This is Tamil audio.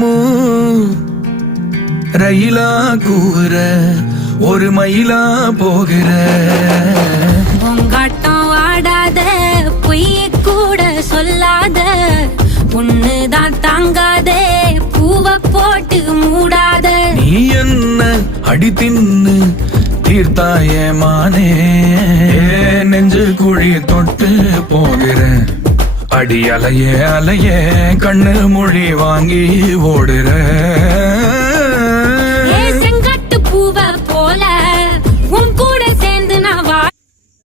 அடிதனமும் ரயிலா கூற ஒரு மயிலா போகிற உங்காட்டம் ஆடாத பொய்ய கூட சொல்லாத பொண்ணுதான் தாங்காதே பூவ போட்டு மூடாத நீ என்ன அடி தின்னு தீர்த்தாயே மானே நெஞ்சு குழி தொட்டு போகிறேன் அடி அலையே அலையே கண்ணு மொழி வாங்கி ஓடுற